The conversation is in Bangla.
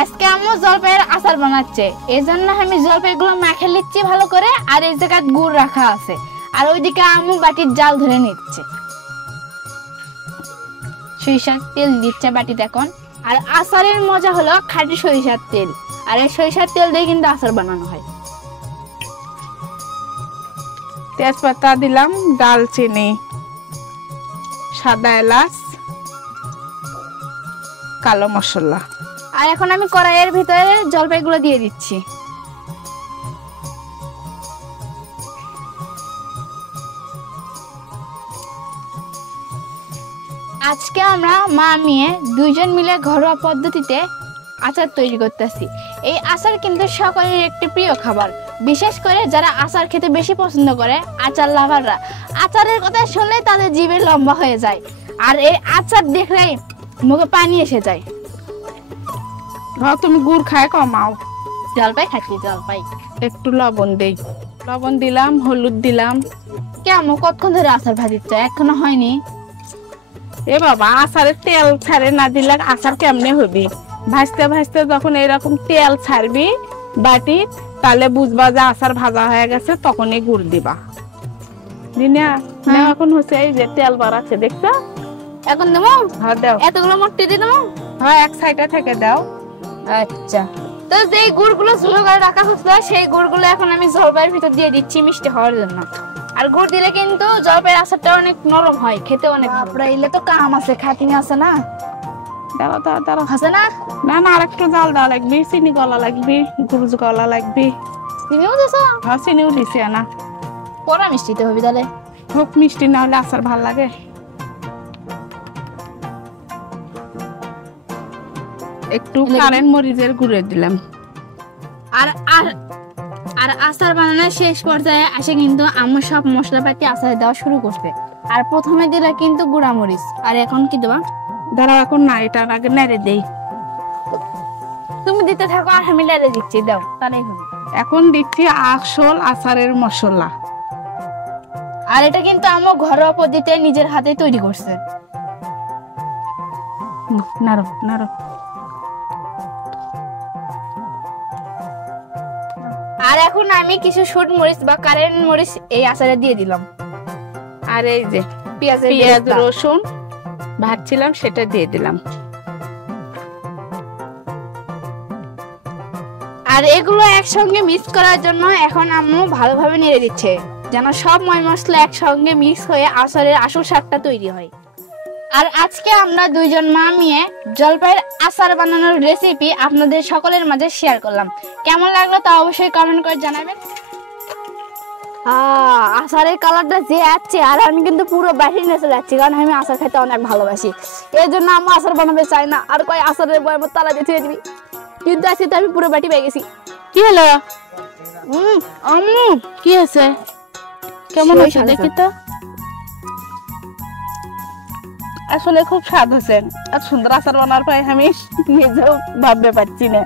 আজকে আম্মু জলপাইয়ের আচার বানাচ্ছে, এই জন্য আমি জলপাইগুলো মাখে নিচ্ছি ভালো করে। আর এই জায়গায় গুড় রাখা আছে, আর ওইদিকে আম্মু বাটির জাল ধরে নিচ্ছে, সরিষার তেল দিচ্ছে বাটিতে এখন। আর আচারের মজা হলো খাঁটি সরিষার তেল, আর এই সরিষার তেল দিয়ে কিন্তু আচার বানানো হয়। তেজপাতা দিলাম, দালচিনি, সাদা এলাচ, কালো মশলা। আর এখন আমি কড়াইয়ের ভিতরে জলপাইগুলো দিয়ে দিচ্ছি। আজকে আমরা মা মেয়ে দুইজন মিলে ঘরোয়া পদ্ধতিতে আচার তৈরি করতেছি। এই আচার কিন্তু সকলের একটি প্রিয় খাবার, বিশেষ করে যারা আচার খেতে বেশি পছন্দ করে, আচার লাভাররা। আচারের কথা শুনলে তাদের জিভে লম্বা হয়ে যায়, আর এই আচার দেখলেই মুখে পানি এসে যায়। তুমি গুড় খায় কমাও। জলপাই খাচ্ছি, জলপাই। একটু লবণ দেই, লবণ দিলাম, হলুদ দিলাম। কেমন কতক্ষণ ধরে আচার ভাজিচ্ছে, এখনো হয়নি? এ বাবা, আচারের তেল ছাড়ে না দিলে আচার কেমনে হবি? ভাজতে ভাজতে যখন এরকম তেল ছাড়বি বাটি, তাহলে বুঝবা যে আচার ভাজা হয়ে গেছে, তখনই গুড় দিবা। দিনা এখন হচ্ছে এই যে তেল বাড়াচ্ছে, দেখছো? এখন দেবো? হ্যাঁ দাও। এতগুলো মোটে দিয়ে দেবো? হ্যাঁ, এক সাইডে থেকে দাও। আচ্ছা, তো যেই গুড়গুলো ঝুলো করে রাখা হচ্ছিল, সেই গুড়গুলো এখন আমি জলপাইয়ের ভিতর দিয়ে দিচ্ছি মিষ্টি হওয়ার জন্য। আর গুড় দিলে কিন্তু জলপাইয়ের আচারটা অনেক নরম হয়, খেতে অনেক। আপনারা এলে তো কাম আছে, খাটিং আছে না? দাঁড়াও দাঁড়াও দাঁড়াও। আছে না? না না, আর একটু জাল দেওয়া লাগবে, চিনি গলা লাগবে, গুড় গলা লাগবে। চিনিও দিছো? হ্যাঁ, চিনিও দিছি না। পরা মিষ্টিতে হবে তাহলে। খুব মিষ্টি না হলে আচার ভাল লাগে। একটু কারেন্ট মরিচের গুঁড়ো দিলাম। আর আর আর আচার বানানোর শেষ পর্যায়ে আসে কিন্তু আম্মু সব মশলাপাতি আচারে দেওয়া শুরু করতে। আর প্রথমে দিলা কিন্তু গুঁড়া মরিচ, আর এখন কি দেবা? দাঁড়াও, এখন না, এটার আগে নেড়ে দেই। তুমি দিতে থাকো আর আমি নেড়ে দিচ্ছি, দাও তাহলেই হবে। এখন দিচ্ছি আসল আচারের মশলা। আর এটা কিন্তু আম্মু ঘরোয়া পদ্ধতিতে নিজের হাতে তৈরি করছে। নাড়ো নাড়ো। আর এখন আমি কিছু শুট মরিচ বা কারেন্ট মরিচ এই আচারে দিয়ে দিলাম। আর এই যে পেঁয়াজ রসুন ভাজছিলাম, সেটা দিয়ে দিলাম। আর এগুলো একসঙ্গে মিক্স করার জন্য এখন আম্মু ভালোভাবে নেড়ে দিচ্ছে, যেন সব ময় মশলা একসঙ্গে মিক্স হয়ে আচারের আসল স্বাদটা তৈরি হয়। আর আজকে আমরা দুইজন মা মেয়ে জলপাইয়ের আচার বানানোর রেসিপি আপনাদের সকলের মাঝে শেয়ার করলাম। কেমন লাগলো তা অবশ্যই কমেন্ট করে জানাবেন। আচারের কালারটা যে আসছে, আর আমি কিন্তু পুরো বাড়ি নিয়ে চলে যাচ্ছি, কারণ আমি আচার খেতে অনেক ভালোবাসি। এই জন্য আমি আচার বানাতে চাই না, আর কয় আচারের বয়ামত তালা দিয়ে ছেড়ে দিবি, কিন্তু আজকে তো আমি পুরো বাটি পেয়ে গেছি। কি হলো আম্মু? কি হয়েছে? কেমন হয়েছে দেখি তো। আসলে খুব স্বাদ হয়েছে, আর সুন্দর আচার বানার পরে আমি নিজেও ভাবতে পারছি না।